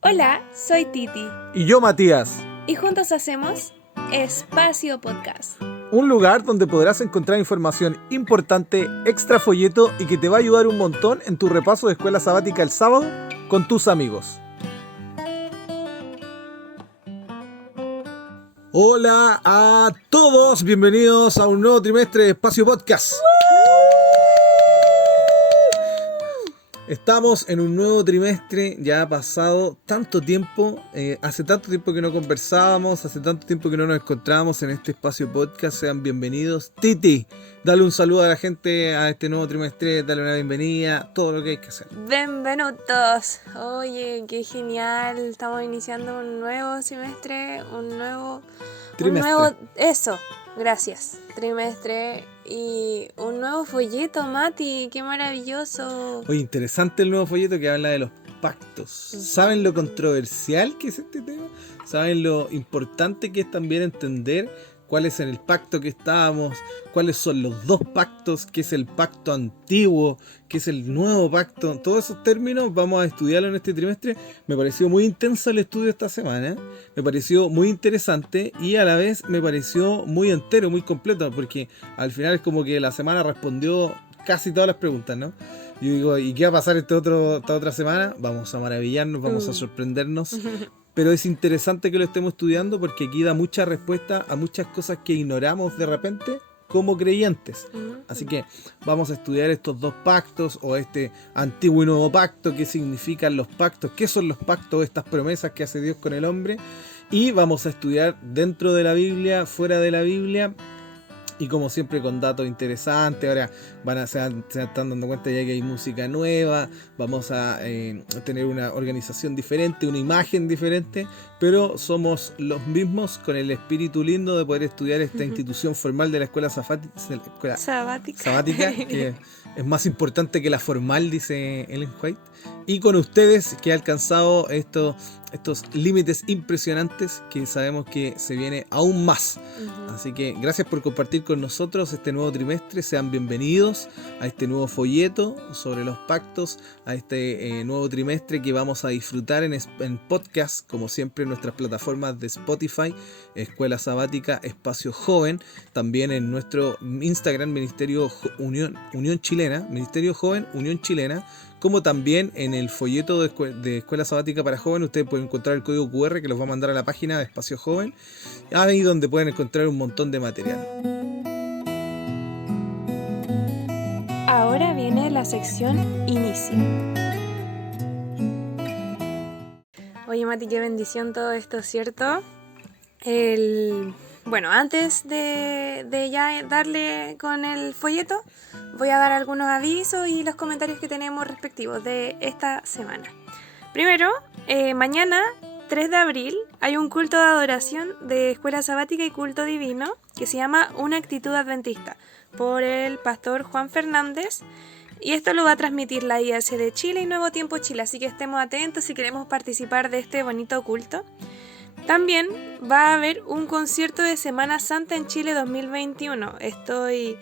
Hola, soy Titi Y yo, Matías, y juntos hacemos Espacio Podcast. un lugar donde podrás encontrar información importante, extra folleto y que te va a ayudar un montón en tu repaso de escuela sabática el sábado con tus amigos. Hola a todos, bienvenidos a un nuevo trimestre de Espacio Podcast. Estamos en un nuevo trimestre, ya ha pasado tanto tiempo, hace tanto tiempo que no conversábamos, hace tanto tiempo que no nos encontrábamos en este espacio podcast. Sean bienvenidos. Titi, dale un saludo a la gente a este nuevo trimestre, dale una bienvenida, todo lo que hay que hacer. Bienvenidos. Oye, qué genial. Estamos iniciando un nuevo semestre, un nuevo... Trimestre. Eso, gracias. Trimestre y un nuevo folleto, Mati. Qué maravilloso. Oye, interesante el nuevo folleto que habla de los pactos. ¿Saben lo controversial que es este tema? ¿Saben lo importante que es también entender cuál es en el pacto que estábamos? ¿Cuáles son los dos pactos? ¿Qué es el pacto antiguo? ¿Qué es el nuevo pacto? Todos esos términos vamos a estudiarlo en este trimestre. Me pareció muy intenso el estudio esta semana. Me pareció muy interesante y a la vez me pareció muy entero, muy completo, porque al final es como que la semana respondió casi todas las preguntas, ¿no? Yo digo, ¿y qué va a pasar esta otra semana? Vamos a maravillarnos, vamos a sorprendernos. Pero es interesante que lo estemos estudiando porque aquí da mucha respuesta a muchas cosas que ignoramos de repente como creyentes. Así que vamos a estudiar estos dos pactos o este antiguo y nuevo pacto, qué significan los pactos, qué son los pactos, estas promesas que hace Dios con el hombre. Y vamos a estudiar dentro de la Biblia, fuera de la Biblia. Y como siempre con datos interesantes. Ahora se están dando cuenta ya que hay música nueva. Vamos a tener una organización diferente, una imagen diferente. Pero somos los mismos con el espíritu lindo de poder estudiar esta institución formal de la escuela sabática, que es más importante que la formal, dice Ellen White. Y con ustedes que ha alcanzado estos límites impresionantes que sabemos que se viene aún más. Así que gracias por compartir con nosotros este nuevo trimestre. Sean bienvenidos a este nuevo folleto sobre los pactos, a este nuevo trimestre que vamos a disfrutar en podcast, como siempre en nuestras plataformas de Spotify, Escuela Sabática, Espacio Joven, también en nuestro Instagram, Ministerio Unión Chilena, Ministerio Joven Unión Chilena, como también en el folleto de Escuela Sabática para Jóvenes. Ustedes pueden encontrar el código QR que los va a mandar a la página de Espacio Joven, ahí donde pueden encontrar un montón de material. Ahora viene la sección Inicio. Oye, Mati, qué bendición todo esto, ¿cierto? Bueno, antes de ya darle con el folleto, voy a dar algunos avisos y los comentarios que tenemos respectivos de esta semana. Primero, mañana, 3 de abril, hay un culto de adoración de Escuela Sabática y Culto Divino que se llama Una Actitud Adventista por el pastor Juan Fernández. Y esto lo va a transmitir la IAC de Chile y Nuevo Tiempo Chile, así que estemos atentos si queremos participar de este bonito culto. También va a haber un concierto de Semana Santa en Chile 2021. Estoy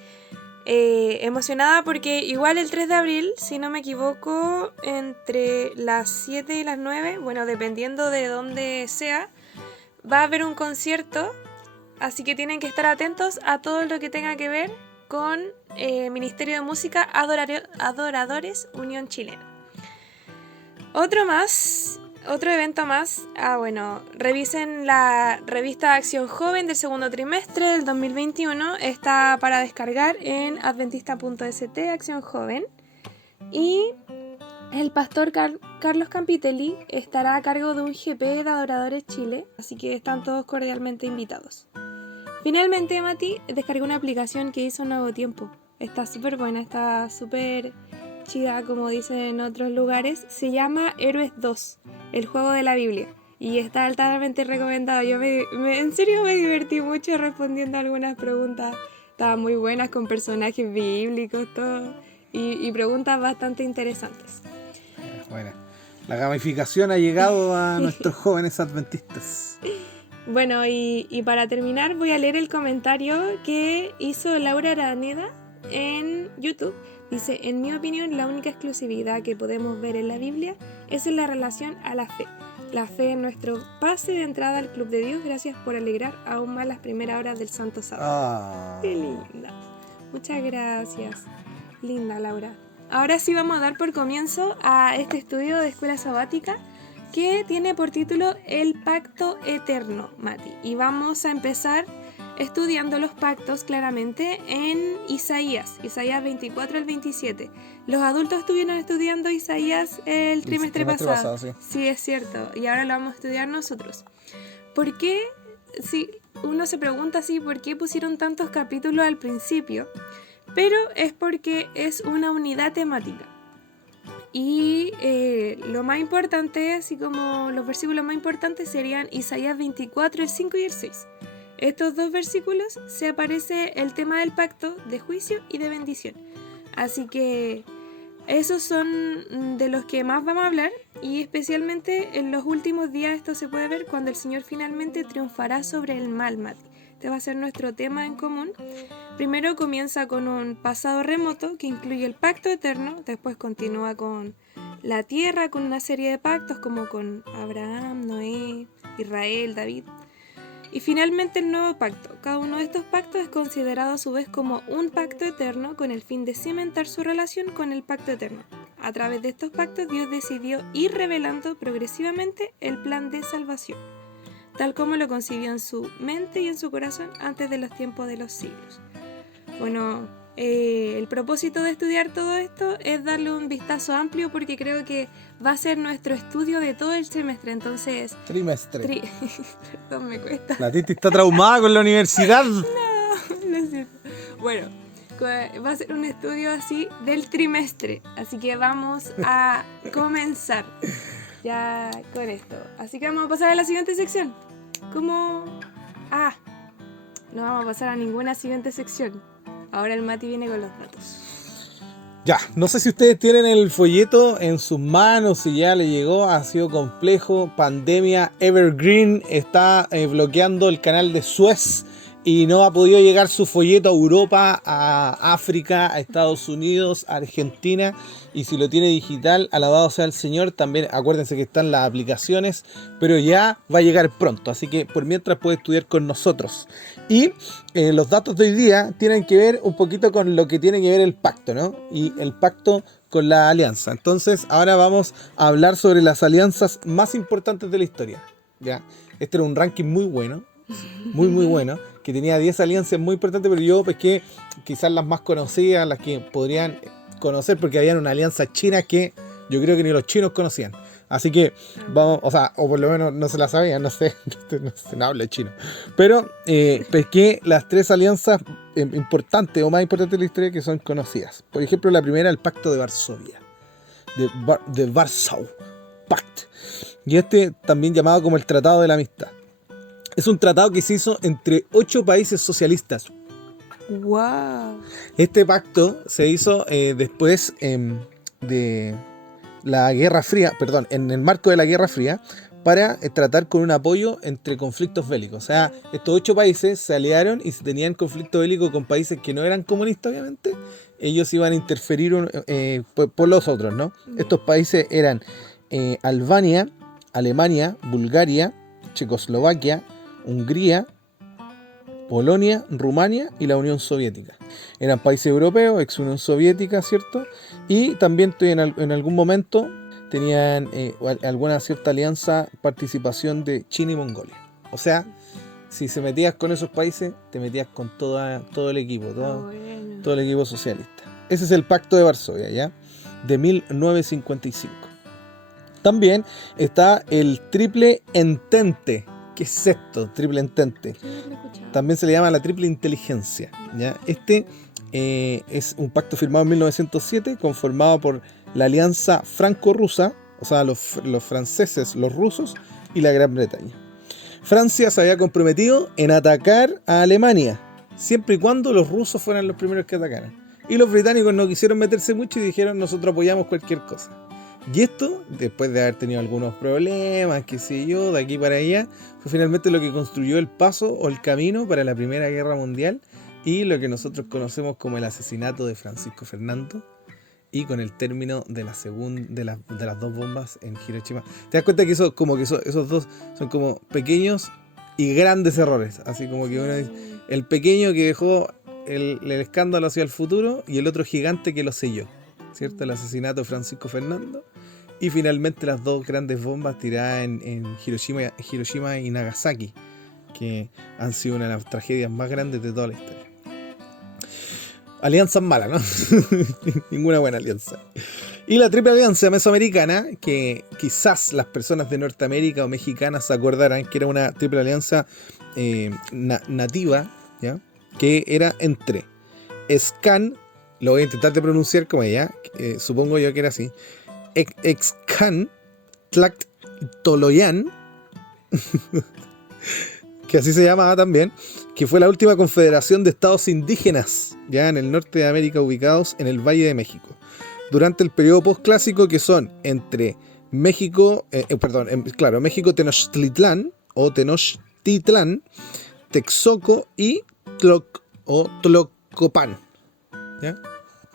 emocionada porque igual el 3 de abril, si no me equivoco, entre las 7 y las 9, bueno, dependiendo de dónde sea, va a haber un concierto, así que tienen que estar atentos a todo lo que tenga que ver con Ministerio de Música Adoradores Unión Chilena. Otro evento más, revisen la revista Acción Joven del segundo trimestre del 2021, está para descargar en adventista.st, Acción Joven, y el pastor Carlos Campitelli estará a cargo de un GP de Adoradores Chile, así que están todos cordialmente invitados. Finalmente, Mati, descargué una aplicación que hizo Nuevo Tiempo, está súper buena, está súper chida, como dicen en otros lugares. Se llama Héroes 2, el juego de la Biblia, y está altamente recomendado. Yo en serio me divertí mucho respondiendo algunas preguntas, estaban muy buenas, con personajes bíblicos, todo, y preguntas bastante interesantes. Bueno, la gamificación ha llegado a nuestros jóvenes adventistas. Bueno, y para terminar voy a leer el comentario que hizo Laura Araneda en YouTube. Dice, en mi opinión, la única exclusividad que podemos ver en la Biblia es en la relación a la fe. la fe es nuestro pase de entrada al club de Dios. Gracias por alegrar aún más las primeras horas del Santo Sábado. Ah. Qué linda. Muchas gracias. Linda, Laura. Ahora sí vamos a dar por comienzo a este estudio de escuela sabática que tiene por título El Pacto Eterno, Mati. Y vamos a empezar estudiando los pactos claramente en Isaías 24 al 27. Los adultos estuvieron estudiando Isaías el trimestre pasado. Sí. Sí, es cierto. Y ahora lo vamos a estudiar nosotros. ¿Por qué? Si uno se pregunta así, ¿por qué pusieron tantos capítulos al principio? Pero es porque es una unidad temática. Y lo más importante, así como los versículos más importantes serían Isaías 24, el 5 y el 6. Estos dos versículos se aparece el tema del pacto de juicio y de bendición. Así que esos son de los que más vamos a hablar, y especialmente en los últimos días esto se puede ver cuando el Señor finalmente triunfará sobre el mal, Mati. Este va a ser nuestro tema en común. Primero comienza con un pasado remoto que incluye el pacto eterno, después continúa con la tierra, con una serie de pactos como con Abraham, Noé, Israel, David. Y finalmente el nuevo pacto. Cada uno de estos pactos es considerado a su vez como un pacto eterno con el fin de cimentar su relación con el pacto eterno. A través de estos pactos Dios decidió ir revelando progresivamente el plan de salvación, tal como lo concibió en su mente y en su corazón antes de los tiempos de los siglos. Bueno, el propósito de estudiar todo esto es darle un vistazo amplio porque creo que va a ser nuestro estudio de todo el semestre, entonces... Trimestre. Perdón, me cuesta. La Titi está traumada con la universidad. No es cierto. Bueno, va a ser un estudio así del trimestre, así que vamos a comenzar ya con esto. Así que vamos a pasar a la siguiente sección. ¿Cómo? No vamos a pasar a ninguna siguiente sección. Ahora el Mati viene con los datos. Ya, no sé si ustedes tienen el folleto en sus manos, si ya le llegó, ha sido complejo. Pandemia Evergreen está bloqueando el canal de Suez y no ha podido llegar su folleto a Europa, a África, a Estados Unidos, a Argentina. Y si lo tiene digital, alabado sea el Señor. También acuérdense que están las aplicaciones, pero ya va a llegar pronto. Así que por mientras puede estudiar con nosotros. Y los datos de hoy día tienen que ver un poquito con lo que tiene que ver el pacto, ¿no? Y el pacto con la alianza. Entonces ahora vamos a hablar sobre las alianzas más importantes de la historia. ¿Ya? Este era un ranking muy bueno. Muy bueno, que tenía 10 alianzas muy importantes, pero yo pesqué quizás las más conocidas, las que podrían conocer, porque había una alianza china que yo creo que ni los chinos conocían. Así que vamos, o por lo menos no se la sabían, no sé, no habla chino. Pero pesqué las 3 alianzas importantes o más importantes de la historia que son conocidas. Por ejemplo, la primera, el Pacto de Varsovia, de Warsaw Pact. Y este también llamado como el Tratado de la Amistad. Es un tratado que se hizo entre 8 países socialistas. ¡Wow! Este pacto se hizo después de la Guerra Fría, en el marco de la Guerra Fría, para tratar con un apoyo entre conflictos bélicos. O sea, estos 8 países se aliaron y si tenían conflicto bélico con países que no eran comunistas, obviamente, ellos iban a interferir por los otros, ¿no? Estos países eran Albania, Alemania, Bulgaria, Checoslovaquia, Hungría, Polonia, Rumania y la Unión Soviética. Eran países europeos, ex Unión Soviética, ¿cierto? Y también en algún momento tenían alguna cierta alianza, participación de China y Mongolia. O sea, si se metías con esos países, te metías con todo el equipo, todo el equipo socialista. Ese es el Pacto de Varsovia, ¿ya? De 1955. También está el Triple Entente. ¿Qué es esto? Triple Entente. También se le llama la Triple Inteligencia, ¿ya? Este es un pacto firmado en 1907, conformado por la alianza franco-rusa, o sea, los franceses, los rusos y la Gran Bretaña. Francia se había comprometido en atacar a Alemania, siempre y cuando los rusos fueran los primeros que atacaran. Y los británicos no quisieron meterse mucho y dijeron, nosotros apoyamos cualquier cosa. Y esto, después de haber tenido algunos problemas, qué sé yo, de aquí para allá, fue finalmente lo que construyó el paso o el camino para la Primera Guerra Mundial y lo que nosotros conocemos como el asesinato de Francisco Fernando y con el término de las dos bombas en Hiroshima. ¿Te das cuenta que esos dos son como pequeños y grandes errores? Así como que uno dice, el pequeño que dejó el escándalo hacia el futuro y el otro gigante que lo selló, ¿cierto? El asesinato de Francisco Fernando y finalmente las dos grandes bombas tiradas en Hiroshima y Nagasaki, que han sido una de las tragedias más grandes de toda la historia. Alianzas malas, ¿no? Ninguna buena alianza. Y la Triple Alianza Mesoamericana, que quizás las personas de Norteamérica o mexicanas se acordarán que era una Triple Alianza nativa, ¿ya? Que era entre Xcan, lo voy a intentar de pronunciar como ella, supongo yo que era así, Xcan Tlactoloyan, que así se llamaba también, que fue la última confederación de estados indígenas, ya en el norte de América, ubicados en el Valle de México, durante el periodo postclásico, que son entre México, México Tenochtitlán o Tenochtitlán, Texcoco y Tlocopan. ¿Ya?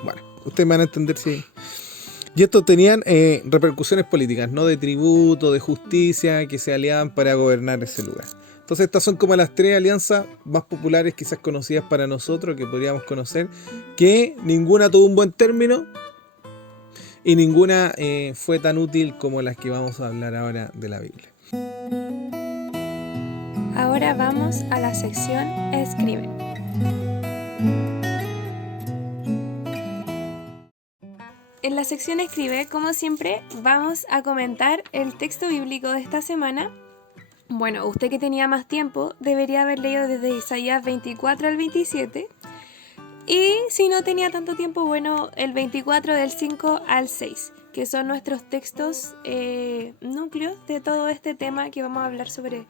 Bueno, ustedes van a entender si... Y estos tenían repercusiones políticas, ¿no? De tributo, de justicia, que se aliaban para gobernar ese lugar. Entonces estas son como las tres alianzas más populares, quizás conocidas para nosotros, que podríamos conocer, que ninguna tuvo un buen término y ninguna fue tan útil como las que vamos a hablar ahora de la Biblia. Ahora vamos a la sección Escribe. En la sección Escribe, como siempre, vamos a comentar el texto bíblico de esta semana. Bueno, usted que tenía más tiempo debería haber leído desde Isaías 24 al 27. Y si no tenía tanto tiempo, bueno, el 24 del 5 al 6, que son nuestros textos núcleos de todo este tema que vamos a hablar sobre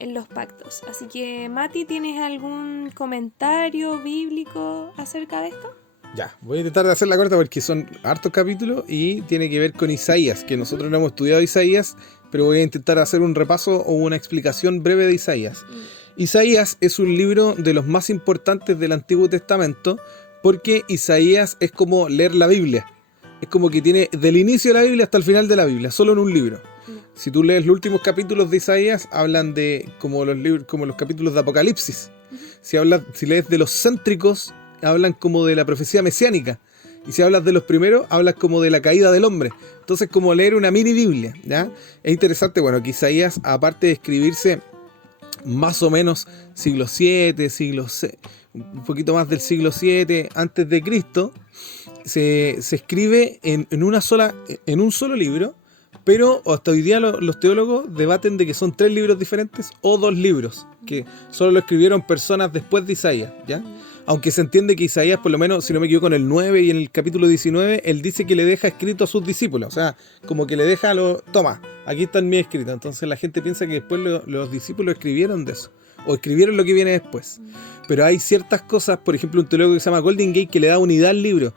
los pactos. Así que, Mati, ¿tienes algún comentario bíblico acerca de esto? Ya, voy a intentar de hacerla corta porque son hartos capítulos y tiene que ver con Isaías, que nosotros no hemos estudiado Isaías, pero voy a intentar hacer un repaso o una explicación breve de Isaías. Isaías es un libro de los más importantes del Antiguo Testamento porque Isaías es como leer la Biblia. Es como que tiene del inicio de la Biblia hasta el final de la Biblia, solo en un libro. Si tú lees los últimos capítulos de Isaías, hablan de como los capítulos de Apocalipsis. Si lees de los céntricos, hablan como de la profecía mesiánica. Y si hablas de los primeros, hablas como de la caída del hombre. Entonces, como leer una mini Biblia, ¿ya? Es interesante, bueno, que Isaías, aparte de escribirse más o menos siglo 7, un poquito más del siglo 7 antes de Cristo, se escribe en un solo libro, pero hasta hoy día los teólogos debaten de que son 3 libros diferentes o 2 libros, que solo lo escribieron personas después de Isaías, ¿ya? Aunque se entiende que Isaías, por lo menos, si no me equivoco, en el 9 y en el capítulo 19, él dice que le deja escrito a sus discípulos. O sea, como que le deja toma, aquí están mis escritos. Entonces la gente piensa que después los discípulos escribieron de eso. O escribieron lo que viene después. Pero hay ciertas cosas, por ejemplo, un teólogo que se llama Golden Gate, que le da unidad al libro,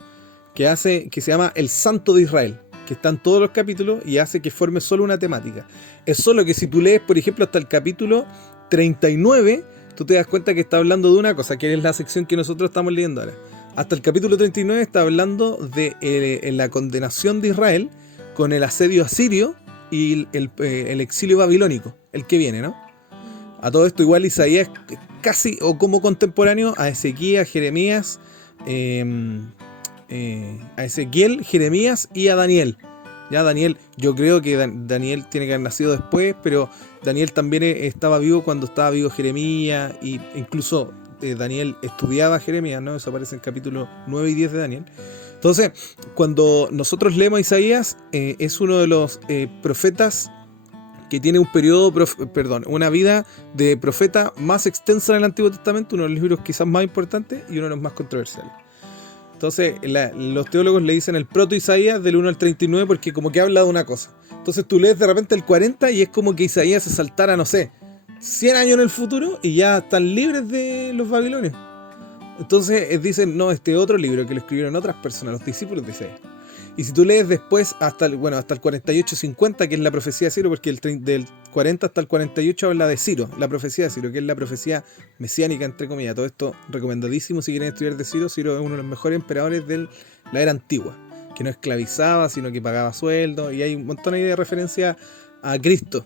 que se llama El Santo de Israel, que está en todos los capítulos y hace que forme solo una temática. Es solo que si tú lees, por ejemplo, hasta el capítulo 39... tú te das cuenta que está hablando de una cosa, que es la sección que nosotros estamos leyendo ahora. Hasta el capítulo 39 está hablando de la condenación de Israel con el asedio asirio y el exilio babilónico, el que viene, ¿no? A todo esto igual Isaías casi o como contemporáneo a Ezequiel, Jeremías, a Ezequiel, Jeremías y a Daniel. Ya Daniel, yo creo que Daniel tiene que haber nacido después, pero Daniel también estaba vivo cuando estaba vivo Jeremías, y incluso Daniel estudiaba a Jeremías, ¿no? Eso aparece en el capítulo 9 y 10 de Daniel. Entonces, cuando nosotros leemos a Isaías, es uno de los profetas que tiene una vida de profeta más extensa en el Antiguo Testamento, uno de los libros quizás más importantes y uno de los más controversiales. Entonces, los teólogos le dicen el proto-Isaías del 1 al 39 porque como que habla de una cosa. Entonces tú lees de repente el 40 y es como que Isaías se saltara, no sé, 100 años en el futuro y ya están libres de los babilonios. Entonces dicen, no, este otro libro que lo escribieron otras personas, los discípulos de Isaías. Y si tú lees después hasta el 48-50, que es la profecía de Ciro, porque del 40 hasta el 48 habla de Ciro, la profecía de Ciro, que es la profecía mesiánica, entre comillas. Todo esto recomendadísimo si quieren estudiar de Ciro. Ciro es uno de los mejores emperadores de la era antigua, que no esclavizaba, sino que pagaba sueldo, y hay un montón ahí de referencia a Cristo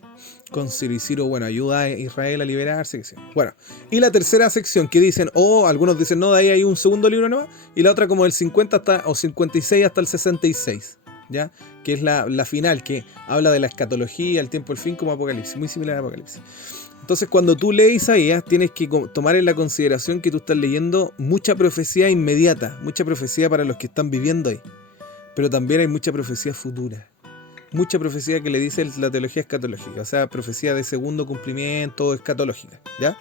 con Ciro, y Ciro, bueno, ayuda a Israel a liberarse, que sí. Bueno, y la tercera sección que dicen, algunos dicen, no, de ahí hay un segundo libro nuevo, y la otra como del 50 hasta, o 56 hasta el 66, ¿ya? Que es la final, que habla de la escatología, el tiempo del fin como Apocalipsis, muy similar a Apocalipsis. Entonces, cuando tú lees Isaías, tienes que tomar en la consideración que tú estás leyendo mucha profecía inmediata, mucha profecía para los que están viviendo ahí, pero también hay mucha profecía futura. Mucha profecía que le dice la teología escatológica, o sea, profecía de segundo cumplimiento escatológica, ¿ya?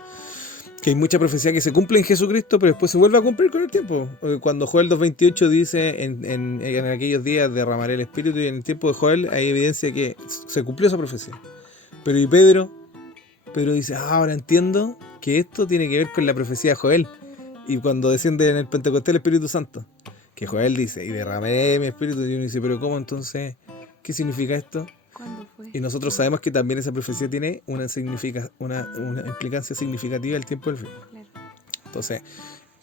Que hay mucha profecía que se cumple en Jesucristo, pero después se vuelve a cumplir con el tiempo. Cuando Joel 2.28 dice, en aquellos días derramaré el Espíritu, y en el tiempo de Joel hay evidencia que se cumplió esa profecía. Pero ¿y Pedro? Pedro dice, ahora entiendo que esto tiene que ver con la profecía de Joel. Y cuando desciende en el Pentecostés el Espíritu Santo, que Joel dice, y derramaré mi Espíritu, y uno dice, pero ¿cómo entonces? ¿Qué significa esto? ¿Cuándo fue? Y nosotros sabemos que también esa profecía tiene una implicancia significativa del tiempo del fin. Claro. Entonces,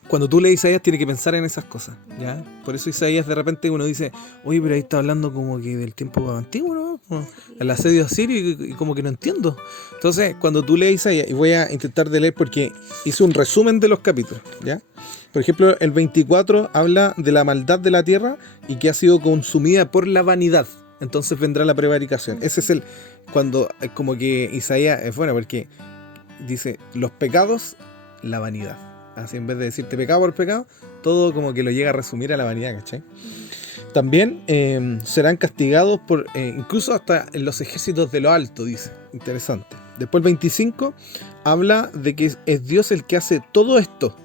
cuando tú lees Isaías, tienes que pensar en esas cosas, ¿ya? Por eso Isaías de repente uno dice, oye, pero ahí está hablando como que del tiempo antiguo, ¿no? El asedio asirio, y como que no entiendo. Entonces, cuando tú lees Isaías, y voy a intentar de leer porque hice un resumen de los capítulos, ¿ya? Por ejemplo, el 24 habla de la maldad de la tierra y que ha sido consumida por la vanidad. Entonces vendrá la prevaricación. Ese es cuando como que Isaías es bueno porque dice los pecados, la vanidad. Así en vez de decirte pecado por pecado, todo como que lo llega a resumir a la vanidad, ¿cachai? También serán castigados por incluso hasta en los ejércitos de lo alto, dice. Interesante. Después el 25 habla de que es Dios el que hace todo esto,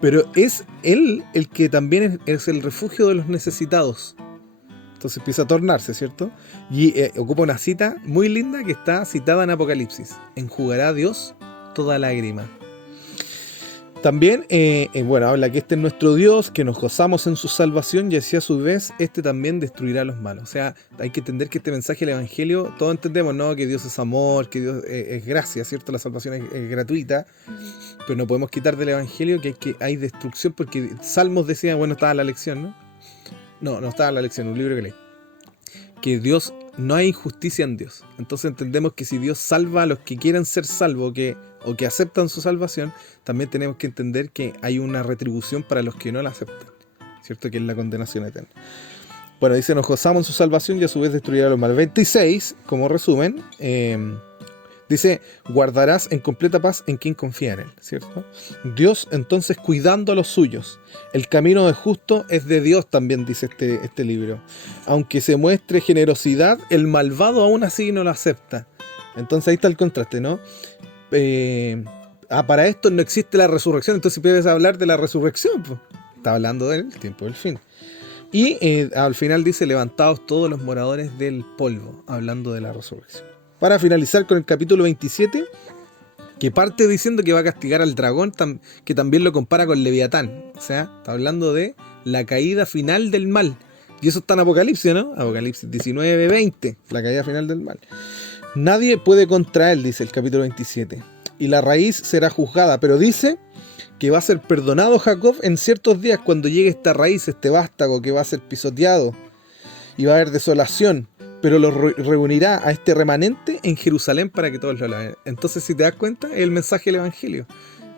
pero es Él el que también es el refugio de los necesitados. Entonces empieza a tornarse, ¿cierto? Y ocupa una cita muy linda que está citada en Apocalipsis. Enjugará Dios toda lágrima. También, bueno, habla que este es nuestro Dios, que nos gozamos en su salvación y así a su vez, este también destruirá a los malos. O sea, hay que entender que este mensaje del Evangelio, todos entendemos, ¿no? Que Dios es amor, que Dios es gracia, ¿cierto? La salvación es gratuita, pero no podemos quitar del Evangelio que hay destrucción, porque Salmos decía, bueno, estaba la lección, ¿no? No estaba la lección, un libro que leí. Que Dios, no hay injusticia en Dios. Entonces entendemos que si Dios salva a los que quieren ser salvos o que aceptan su salvación, también tenemos que entender que hay una retribución para los que no la aceptan, ¿cierto? Que es la condenación eterna. Bueno, dice, nos gozamos en su salvación y a su vez destruirá a los malos. 26, como resumen, dice, guardarás en completa paz en quien confía en él, ¿cierto? Dios entonces cuidando a los suyos. El camino de justo es de Dios también, dice este libro. Aunque se muestre generosidad, el malvado aún así no lo acepta. Entonces ahí está el contraste, ¿no? Para esto no existe la resurrección, entonces puedes hablar de la resurrección, pues. Está hablando del tiempo del fin. Y al final dice, levantaos todos los moradores del polvo, hablando de la resurrección. Para finalizar con el capítulo 27, que parte diciendo que va a castigar al dragón, que también lo compara con Leviatán. O sea, está hablando de la caída final del mal. Y eso está en Apocalipsis, ¿no? Apocalipsis 19, 20, la caída final del mal. Nadie puede contra él, dice el capítulo 27. Y la raíz será juzgada, pero dice que va a ser perdonado Jacob en ciertos días cuando llegue esta raíz, este vástago que va a ser pisoteado. Y va a haber desolación. Pero lo reunirá a este remanente en Jerusalén para que todos lo alaben. Entonces, si te das cuenta, es el mensaje del Evangelio,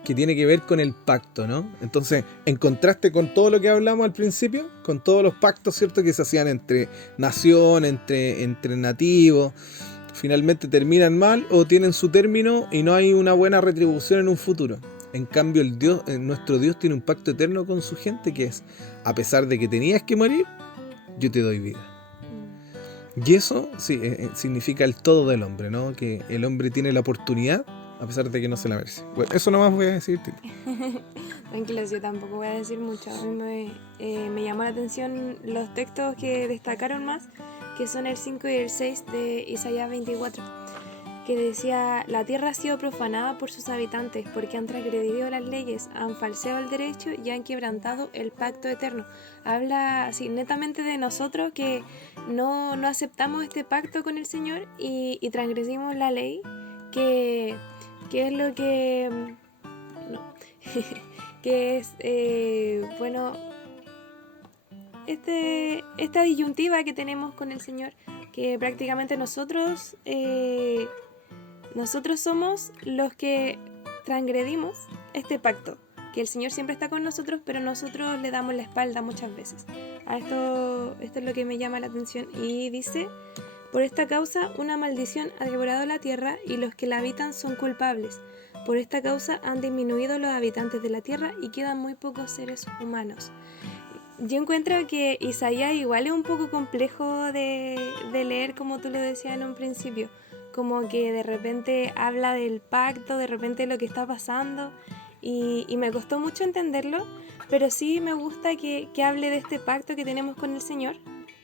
que tiene que ver con el pacto, ¿no? Entonces, en contraste con todo lo que hablamos al principio, con todos los pactos, ¿cierto?, que se hacían entre nación, entre nativos, finalmente terminan mal o tienen su término y no hay una buena retribución en un futuro. En cambio, nuestro Dios tiene un pacto eterno con su gente, que es, a pesar de que tenías que morir, yo te doy vida. Y eso sí, significa el todo del hombre, ¿no? Que el hombre tiene la oportunidad a pesar de que no se la merece. Bueno, eso nomás voy a decir, Tito. Tranquilos, yo tampoco voy a decir mucho. A mí me llamó la atención los textos que destacaron más, que son el 5 y el 6 de Isaías 24, que decía: la tierra ha sido profanada por sus habitantes, porque han transgredido las leyes, han falseado el derecho y han quebrantado el pacto eterno. Habla así netamente de nosotros, que no aceptamos este pacto con el Señor y transgredimos la ley, que es lo que que es bueno, esta disyuntiva que tenemos con el Señor, que prácticamente nosotros somos los que transgredimos este pacto, que el Señor siempre está con nosotros, pero nosotros le damos la espalda muchas veces. Esto es lo que me llama la atención. Y dice: por esta causa una maldición ha devorado la tierra y los que la habitan son culpables. Por esta causa han disminuido los habitantes de la tierra y quedan muy pocos seres humanos. Yo encuentro que Isaías igual es un poco complejo de leer, como tú lo decías en un principio. Como que de repente habla del pacto, de repente lo que está pasando, y me costó mucho entenderlo, pero sí me gusta que hable de este pacto que tenemos con el Señor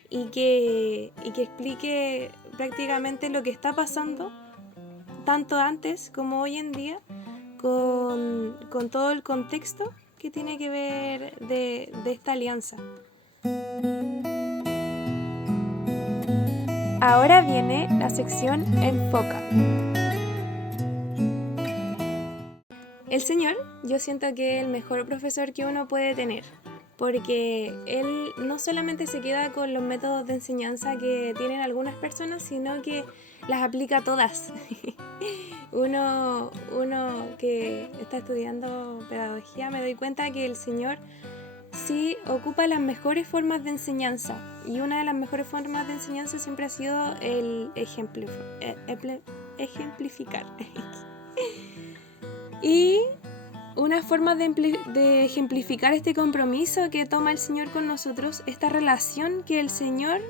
y que explique prácticamente lo que está pasando, tanto antes como hoy en día, con todo el contexto que tiene que ver de esta alianza. Ahora viene la sección Enfoca. El Señor, yo siento que es el mejor profesor que uno puede tener, porque Él no solamente se queda con los métodos de enseñanza que tienen algunas personas, sino que las aplica todas. Uno que está estudiando pedagogía, me doy cuenta que el Señor sí ocupa las mejores formas de enseñanza, y una de las mejores formas de enseñanza siempre ha sido el ejemplificar. Y una forma de ejemplificar este compromiso que toma el Señor con nosotros, esta relación que el Señor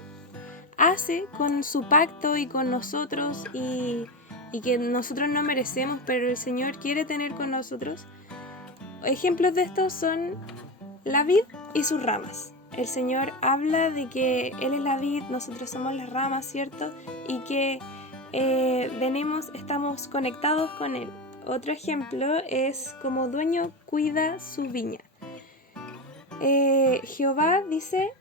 hace con su pacto y con nosotros, y que nosotros no merecemos, pero el Señor quiere tener con nosotros. Ejemplos de estos son la vid y sus ramas. El Señor habla de que Él es la vid, nosotros somos las ramas, ¿cierto? Y que estamos conectados con Él. Otro ejemplo es: como dueño cuida su viña. Jehová dice: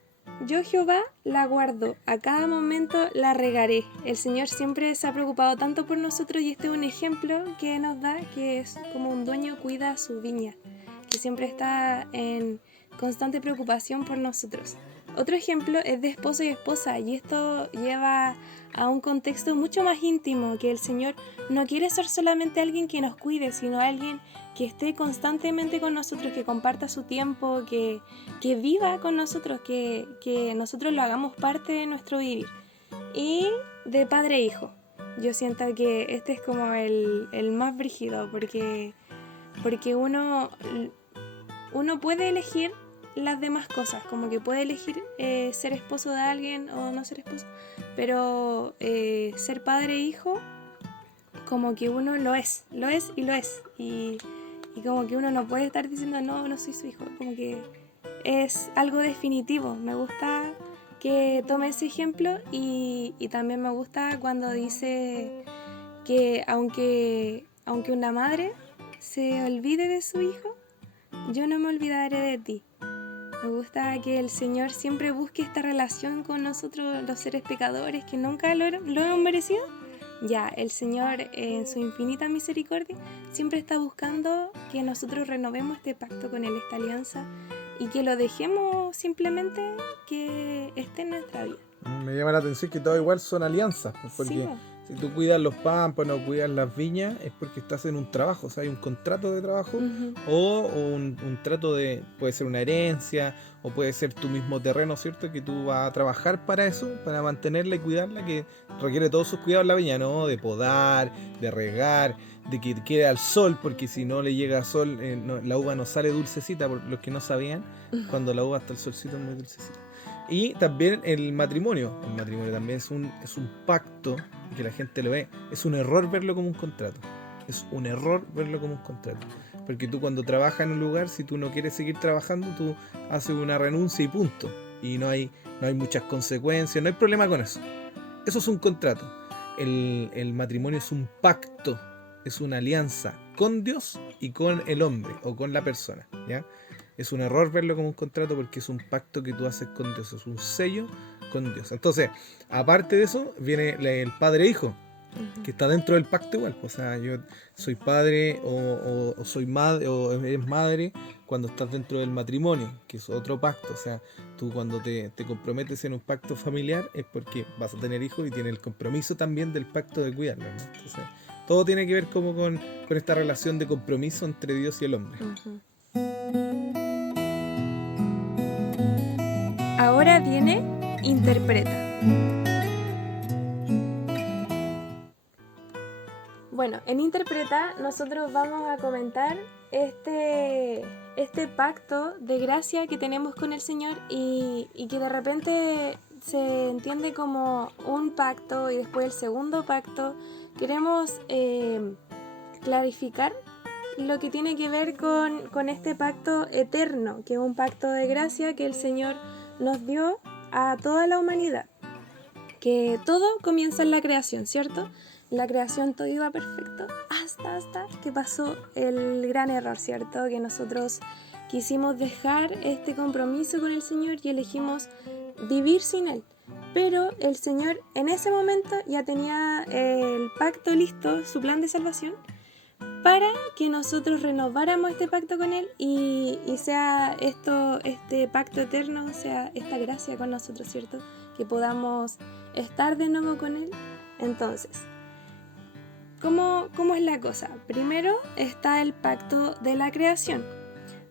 yo Jehová la guardo, a cada momento la regaré. El Señor siempre se ha preocupado tanto por nosotros, y este es un ejemplo que nos da, que es como un dueño cuida su viña, que siempre está en constante preocupación por nosotros. Otro ejemplo es de esposo y esposa, y esto lleva a un contexto mucho más íntimo, que el Señor no quiere ser solamente alguien que nos cuide, sino alguien que esté constantemente con nosotros, que comparta su tiempo, que viva con nosotros, que nosotros lo hagamos parte de nuestro vivir. Y de padre e hijo, yo siento que este es como el más brígido, porque uno puede elegir las demás cosas, como que puede elegir ser esposo de alguien o no ser esposo, pero ser padre e hijo, como que uno lo es, y como que uno no puede estar diciendo no soy su hijo, como que es algo definitivo. Me gusta que tome ese ejemplo, y también me gusta cuando dice que aunque una madre se olvide de su hijo, yo no me olvidaré de ti. Me gusta que el Señor siempre busque esta relación con nosotros, los seres pecadores, que nunca lo hemos merecido. Ya, el Señor, en su infinita misericordia, siempre está buscando que nosotros renovemos este pacto con Él, esta alianza, y que lo dejemos simplemente que esté en nuestra vida. Me llama la atención que todo igual son alianzas, porque Sí, si tú cuidas los pámpanos, cuidas las viñas, es porque estás en un trabajo, o sea, hay un contrato de trabajo, o un trato de, puede ser una herencia, o puede ser tu mismo terreno, ¿cierto? Que tú vas a trabajar para eso, para mantenerla y cuidarla, que requiere todos sus cuidados la viña, ¿no? De podar, de regar, de que quede al sol, porque si no le llega sol, la uva no sale dulcecita, por los que no sabían, cuando la uva está al solcito es muy dulcecita. Y también el matrimonio también es un pacto, que la gente lo ve. Es un error verlo como un contrato. Porque tú cuando trabajas en un lugar, si tú no quieres seguir trabajando, tú haces una renuncia y punto. Y no hay muchas consecuencias, no hay problema con eso. Eso es un contrato. El matrimonio es un pacto, es una alianza con Dios y con el hombre o con la persona, ¿ya? Es un error verlo como un contrato, porque es un pacto que tú haces con Dios, es un sello con Dios. Entonces, aparte de eso, viene el padre e hijo. que está dentro del pacto igual. O sea, yo soy padre o soy madre o eres madre cuando estás dentro del matrimonio, que es otro pacto. O sea, tú cuando te comprometes en un pacto familiar es porque vas a tener hijos y tienes el compromiso también del pacto de cuidarlos, ¿no? Entonces, todo tiene que ver como con esta relación de compromiso entre Dios y el hombre. Ahora viene interpreta. Bueno, en Interpreta nosotros vamos a comentar este pacto de gracia que tenemos con el Señor y que de repente se entiende como un pacto y después el segundo pacto. Queremos clarificar lo que tiene que ver con este pacto eterno, que es un pacto de gracia que el Señor nos dio a toda la humanidad. Que todo comienza en la creación, ¿cierto? En la creación todo iba perfecto hasta que pasó el gran error, ¿cierto? Que nosotros quisimos dejar este compromiso con el Señor y elegimos vivir sin Él. Pero el Señor en ese momento ya tenía el pacto listo, su plan de salvación, para que nosotros renováramos este pacto con Él y sea este pacto eterno, sea esta gracia con nosotros, ¿cierto? Que podamos estar de nuevo con Él. Entonces, ¿cómo es la cosa? Primero está el pacto de la creación.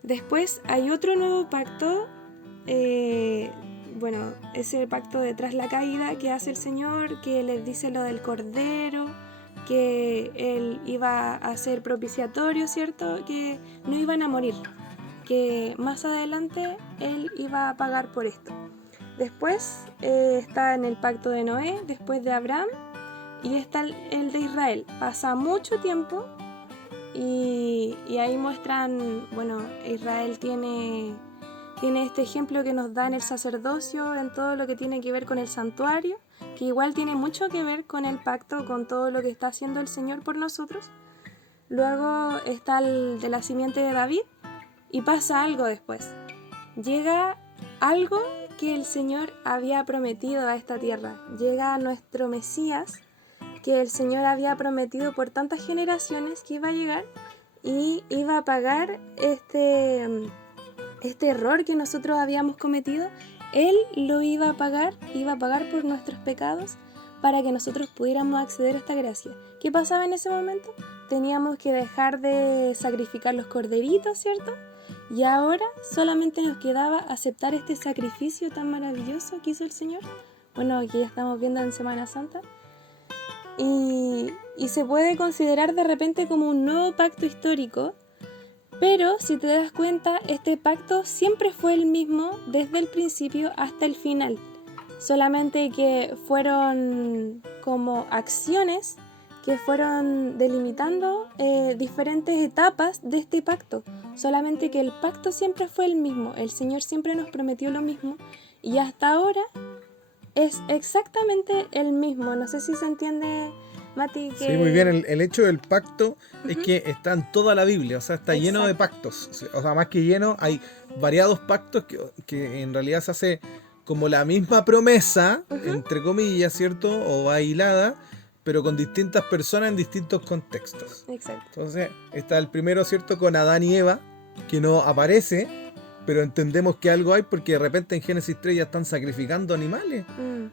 Después hay otro nuevo pacto, es el pacto de tras la caída que hace el Señor, que les dice lo del Cordero, que Él iba a ser propiciatorio, ¿cierto? Que no iban a morir, que más adelante Él iba a pagar por esto. Después está en el pacto de Noé, después de Abraham, y está el de Israel. Pasa mucho tiempo y ahí muestran, Israel tiene este ejemplo que nos da en el sacerdocio, en todo lo que tiene que ver con el santuario, que igual tiene mucho que ver con el pacto, con todo lo que está haciendo el Señor por nosotros. Luego está el de la simiente de David y pasa algo después. Llega algo que el Señor había prometido a esta tierra. Llega nuestro Mesías, que el Señor había prometido por tantas generaciones que iba a llegar y iba a pagar este error que nosotros habíamos cometido. Él lo iba a pagar por nuestros pecados para que nosotros pudiéramos acceder a esta gracia. ¿Qué pasaba en ese momento? Teníamos que dejar de sacrificar los corderitos, ¿cierto? Y ahora solamente nos quedaba aceptar este sacrificio tan maravilloso que hizo el Señor, que ya estamos viendo en Semana Santa. Y se puede considerar de repente como un nuevo pacto histórico, pero si te das cuenta, este pacto siempre fue el mismo desde el principio hasta el final. Solamente que fueron como acciones que fueron delimitando diferentes etapas de este pacto. Solamente que el pacto siempre fue el mismo. El Señor siempre nos prometió lo mismo y hasta ahora es exactamente el mismo. No sé si se entiende, Mati. Sí, muy bien. El hecho del pacto es que está en toda la Biblia, o sea, está lleno de pactos. O sea, más que lleno, hay variados pactos que en realidad se hace como la misma promesa, entre comillas, ¿cierto? O va hilada, pero con distintas personas en distintos contextos. Exacto. Entonces, está el primero, ¿cierto? Con Adán y Eva, que no aparece, pero entendemos que algo hay porque de repente en Génesis 3 ya están sacrificando animales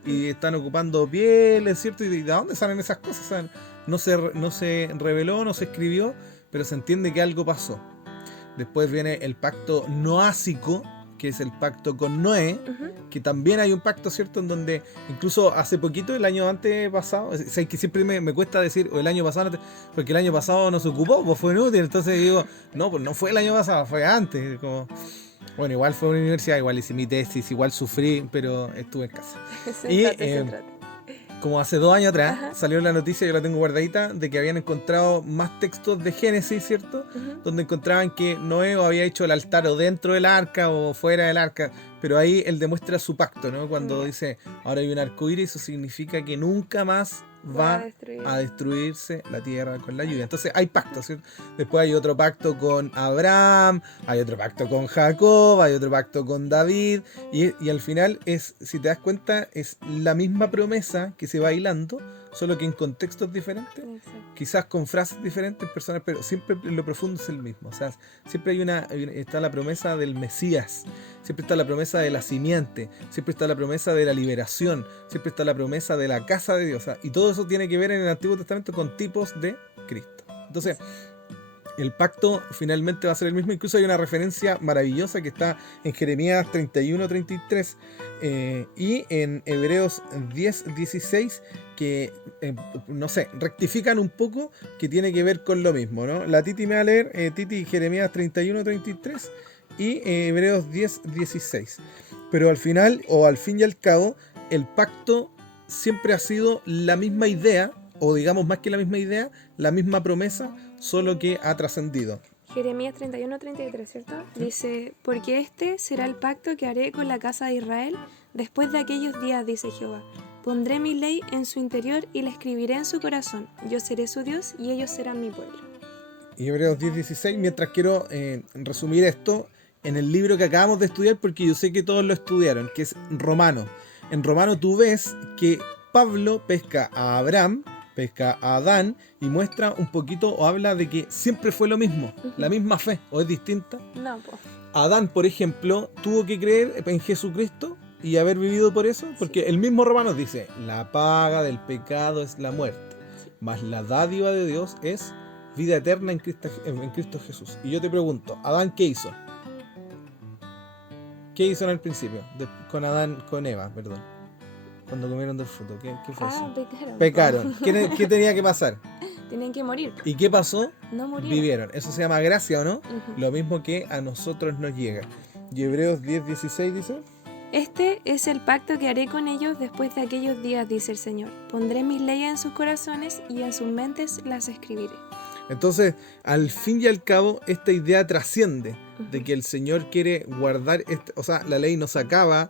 y están ocupando pieles, ¿cierto? ¿Y de dónde salen esas cosas? O sea, no se reveló, no se escribió, pero se entiende que algo pasó. Después viene el pacto noásico, que es el pacto con Noé, que también hay un pacto, ¿cierto? En donde incluso hace poquito, el año antepasado, o sea, que siempre me cuesta decir, o el año pasado, porque el año pasado no se ocupó, pues fue inútil, entonces digo, no, pues no fue el año pasado, fue antes, como... Bueno, igual fue a una universidad, igual hice mi tesis, igual sufrí, pero estuve en casa. Como hace 2 años atrás, salió la noticia, yo la tengo guardadita, de que habían encontrado más textos de Génesis, ¿cierto? Donde encontraban que Noé había hecho el altar o dentro del arca o fuera del arca, pero ahí él demuestra su pacto, ¿no? Cuando dice, ahora hay un arco iris, eso significa que nunca más va a destruirse la tierra con la lluvia. Entonces hay pactos, ¿cierto? Después hay otro pacto con Abraham, hay otro pacto con Jacob, hay otro pacto con David, y al final es, si te das cuenta, es la misma promesa que se va hilando solo que en contextos diferentes, Exacto. quizás con frases diferentes, personas, pero siempre en lo profundo es el mismo. O sea, siempre está la promesa del Mesías, siempre está la promesa de la simiente, siempre está la promesa de la liberación, siempre está la promesa de la casa de Dios. O sea, y todo eso tiene que ver en el Antiguo Testamento con tipos de Cristo. Entonces, el pacto finalmente va a ser el mismo. Incluso hay una referencia maravillosa que está en Jeremías 31-33 y en Hebreos 10-16 que, no sé, rectifican un poco, que tiene que ver con lo mismo, ¿no? La Titi me va a leer, Titi, Jeremías 31-33 y Hebreos 10-16. Pero al final, o al fin y al cabo, el pacto siempre ha sido la misma idea, o digamos más que la misma idea, la misma promesa, solo que ha trascendido. Jeremías 31-33, ¿cierto? Dice, porque este será el pacto que haré con la casa de Israel después de aquellos días, dice Jehová. Pondré mi ley en su interior y la escribiré en su corazón. Yo seré su Dios y ellos serán mi pueblo. Y Hebreos 10:16, mientras quiero resumir esto en el libro que acabamos de estudiar, porque yo sé que todos lo estudiaron, que es Romano. En Romano tú ves que Pablo pesca a Abraham, pesca a Adán y muestra un poquito o habla de que siempre fue lo mismo, la misma fe, o es distinta. No, pues. Adán, por ejemplo, tuvo que creer en Jesucristo y haber vivido por eso, porque el mismo Romanos dice, la paga del pecado es la muerte, mas la dádiva de Dios es vida eterna en Cristo Jesús. Y yo te pregunto, ¿Adán qué hizo? ¿Qué hizo en el principio? Con Eva, perdón. Cuando comieron del fruto, ¿qué fue eso? Pecaron. Pecaron. ¿Qué tenía que pasar? Tenían que morir. ¿Y qué pasó? No murieron. Vivieron. Eso se llama gracia, ¿o no? Ujú. Lo mismo que a nosotros nos llega. Y Hebreos 10:16 dice, Este es el pacto que haré con ellos después de aquellos días, dice el Señor. Pondré mis leyes en sus corazones y en sus mentes las escribiré. entonces, al fin y al cabo, esta idea trasciende de que el Señor quiere guardar, o sea, la ley no se acaba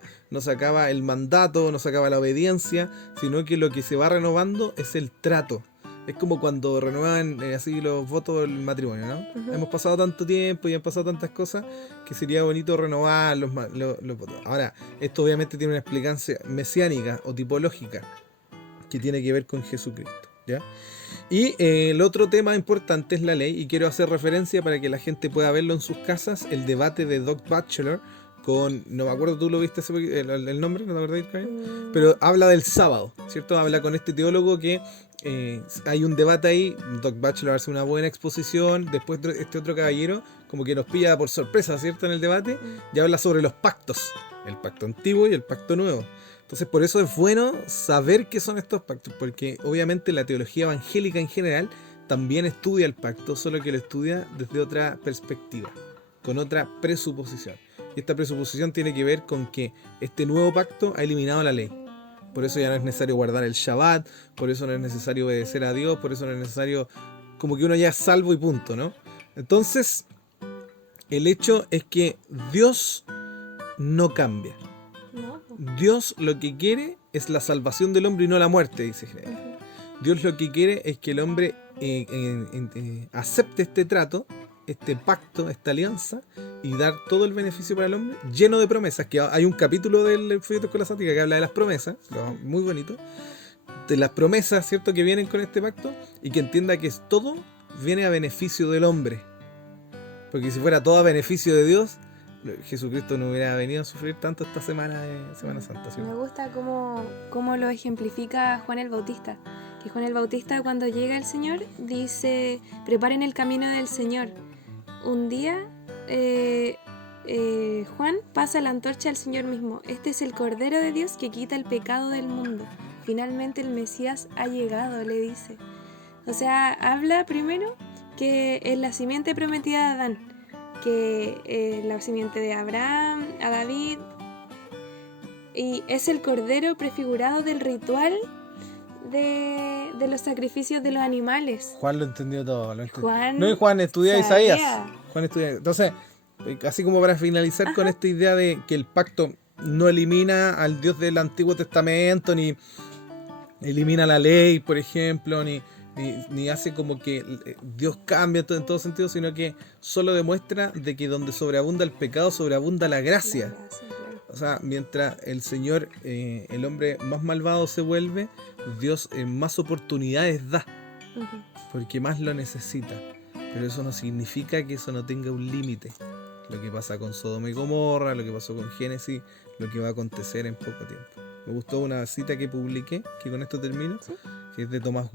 el mandato, no se acaba la obediencia, sino que lo que se va renovando es el trato. Es como cuando renuevan así los votos del matrimonio, ¿no? Ujú. Hemos pasado tanto tiempo y han pasado tantas cosas que sería bonito renovar los votos. Ahora, esto obviamente tiene una explicación mesiánica o tipológica que tiene que ver con Jesucristo, ¿ya? Y el otro tema importante es la ley, y quiero hacer referencia para que la gente pueda verlo en sus casas, el debate de Doug Batchelor con, no me acuerdo, tú lo viste el nombre, ¿no te acordás, Karen? Pero habla del sábado, ¿cierto? Habla con este teólogo que hay un debate ahí, Doug Batchelor hace una buena exposición, después este otro caballero como que nos pilla por sorpresa, ¿cierto? En el debate, y habla sobre los pactos, el pacto antiguo y el pacto nuevo. Entonces por eso es bueno saber qué son estos pactos, porque obviamente la teología evangélica en general también estudia el pacto, solo que lo estudia desde otra perspectiva, con otra presuposición. Y esta presuposición tiene que ver con que este nuevo pacto ha eliminado la ley. Por eso ya no es necesario guardar el Shabbat, por eso no es necesario obedecer a Dios, por eso no es necesario, como que uno ya es salvo y punto, ¿no? Entonces, el hecho es que Dios no cambia. No. Dios lo que quiere es la salvación del hombre y no la muerte, dice Jeremías. Dios lo que quiere es que el hombre acepte este trato, este pacto, esta alianza, y dar todo el beneficio para el hombre, lleno de promesas. Que hay un capítulo del folleto escolástico que habla de las promesas, muy bonito, de las promesas, ¿cierto?, que vienen con este pacto, y que entienda que todo viene a beneficio del hombre. Porque si fuera todo a beneficio de Dios, Jesucristo no hubiera venido a sufrir tanto esta Semana Santa, ¿cierto? Me gusta cómo lo ejemplifica Juan el Bautista. Que Juan el Bautista, cuando llega el Señor, dice, preparen el camino del Señor. Un día Juan pasa la antorcha al Señor mismo. Este es el Cordero de Dios que quita el pecado del mundo. Finalmente el Mesías ha llegado, le dice. O sea, habla primero que es la simiente prometida de Adán, que la simiente de Abraham, a David, y es el Cordero prefigurado del ritual de los sacrificios de los animales. Juan lo entendió todo. Juan no, Juan estudia sabía. Isaías. Juan estudia. Entonces, así como para finalizar con esta idea de que el pacto no elimina al Dios del Antiguo Testamento, ni elimina la ley, por ejemplo, ni hace como que Dios cambia en todo sentido, sino que solo demuestra de que donde sobreabunda el pecado, sobreabunda la gracia. Claro. sea, mientras el Señor, el hombre más malvado se vuelve, Dios más oportunidades da, Ujú. porque más lo necesita. Pero eso no significa que eso no tenga un límite. Lo que pasa con Sodoma y Gomorra, lo que pasó con Génesis, lo que va a acontecer en poco tiempo. Me gustó una cita que publiqué, que con esto termino, ¿Sí? que es de Thomas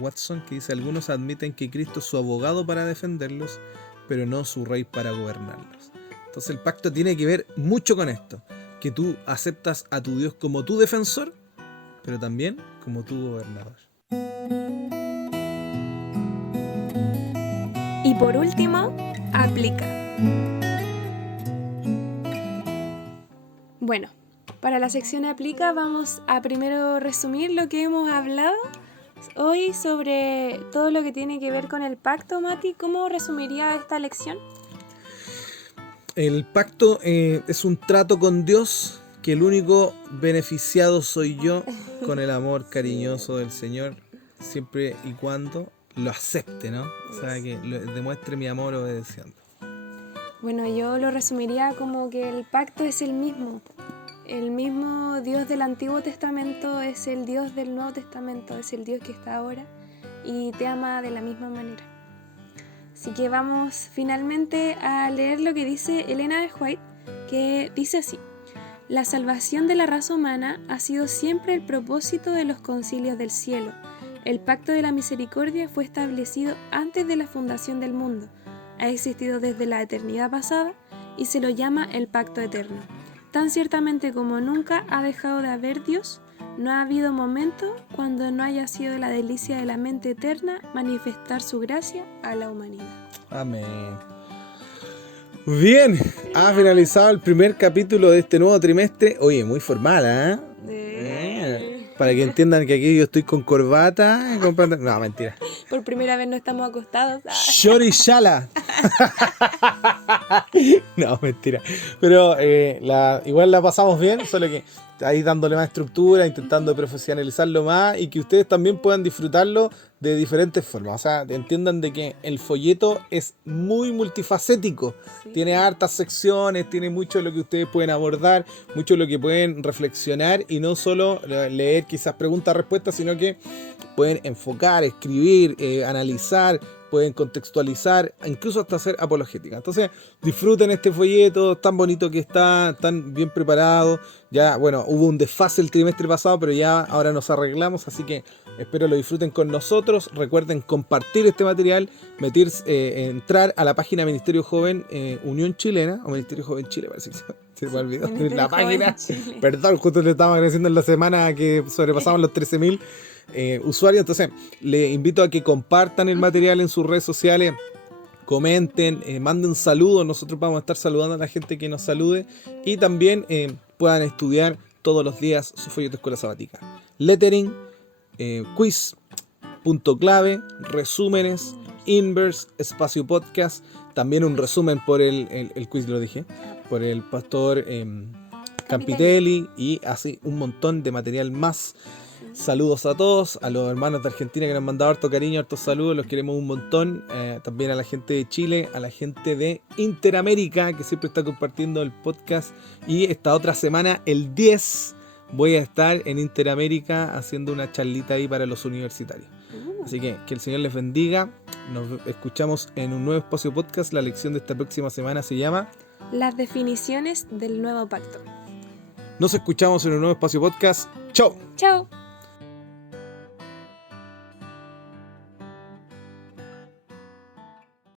Watson, que dice: algunos admiten que Cristo es su abogado para defenderlos, pero no su rey para gobernarlos. Entonces el pacto tiene que ver mucho con esto, que tú aceptas a tu Dios como tu defensor, pero también como tu gobernador. Y por último, aplica. Bueno, para la sección aplica vamos a primero resumir lo que hemos hablado hoy sobre todo lo que tiene que ver con el pacto. Mati, ¿cómo resumiría esta lección? El pacto es un trato con Dios, que el único beneficiado soy yo, con el amor cariñoso del Señor, siempre y cuando lo acepte, ¿no? O sea, que demuestre mi amor obedeciendo. Bueno, yo lo resumiría como que el pacto es el mismo. El mismo Dios del Antiguo Testamento es el Dios del Nuevo Testamento, es el Dios que está ahora y te ama de la misma manera. Así que vamos finalmente a leer lo que dice Elena de White, que dice así: la salvación de la raza humana ha sido siempre el propósito de los concilios del cielo. El pacto de la misericordia fue establecido antes de la fundación del mundo, ha existido desde la eternidad pasada y se lo llama el pacto eterno. Tan ciertamente como nunca ha dejado de haber Dios, no ha habido momento cuando no haya sido la delicia de la mente eterna manifestar su gracia a la humanidad. Amén. Bien, ha finalizado el primer capítulo de este nuevo trimestre. Oye, muy formal, para que entiendan que aquí yo estoy con corbata. No, mentira. Por primera vez no estamos acostados. Shori Shala. No, mentira. Pero igual la pasamos bien, solo que ahí dándole más estructura, intentando profesionalizarlo más y que ustedes también puedan disfrutarlo de diferentes formas. O sea, entiendan de que el folleto es muy multifacético. Sí. Tiene hartas secciones, tiene mucho de lo que ustedes pueden abordar, mucho de lo que pueden reflexionar y no solo leer quizás preguntas-respuestas, sino que pueden enfocar, escribir, analizar, pueden contextualizar, incluso hasta hacer apologética. Entonces, disfruten este folleto, tan bonito que está, tan bien preparado. Ya, bueno, hubo un desfase el trimestre pasado, pero ya ahora nos arreglamos, así que espero lo disfruten con nosotros. Recuerden compartir este material, entrar a la página Ministerio Joven Unión Chilena, o Ministerio Joven Chile, parece que se me olvidó la página. Perdón, justo le estaba agradeciendo en la semana que sobrepasamos los 13.000 usuarios. Entonces, les invito a que compartan el material en sus redes sociales, comenten, manden saludos. Nosotros vamos a estar saludando a la gente que nos salude y también puedan estudiar todos los días su folleto de escuela sabática. Lettering, quiz, punto clave, resúmenes, inverse, espacio podcast, también un resumen por el quiz, lo dije, por el pastor Campitelli y así un montón de material más. Saludos a todos, a los hermanos de Argentina que nos han mandado harto cariño, hartos saludos, los queremos un montón. También a la gente de Chile, a la gente de Interamérica que siempre está compartiendo el podcast. Y esta otra semana, el 10, voy a estar en Interamérica haciendo una charlita ahí para los universitarios. Así que el Señor les bendiga. Nos escuchamos en un nuevo espacio podcast. La lección de esta próxima semana se llama Las definiciones del nuevo pacto. Nos escuchamos en un nuevo espacio podcast. ¡Chao! ¡Chao!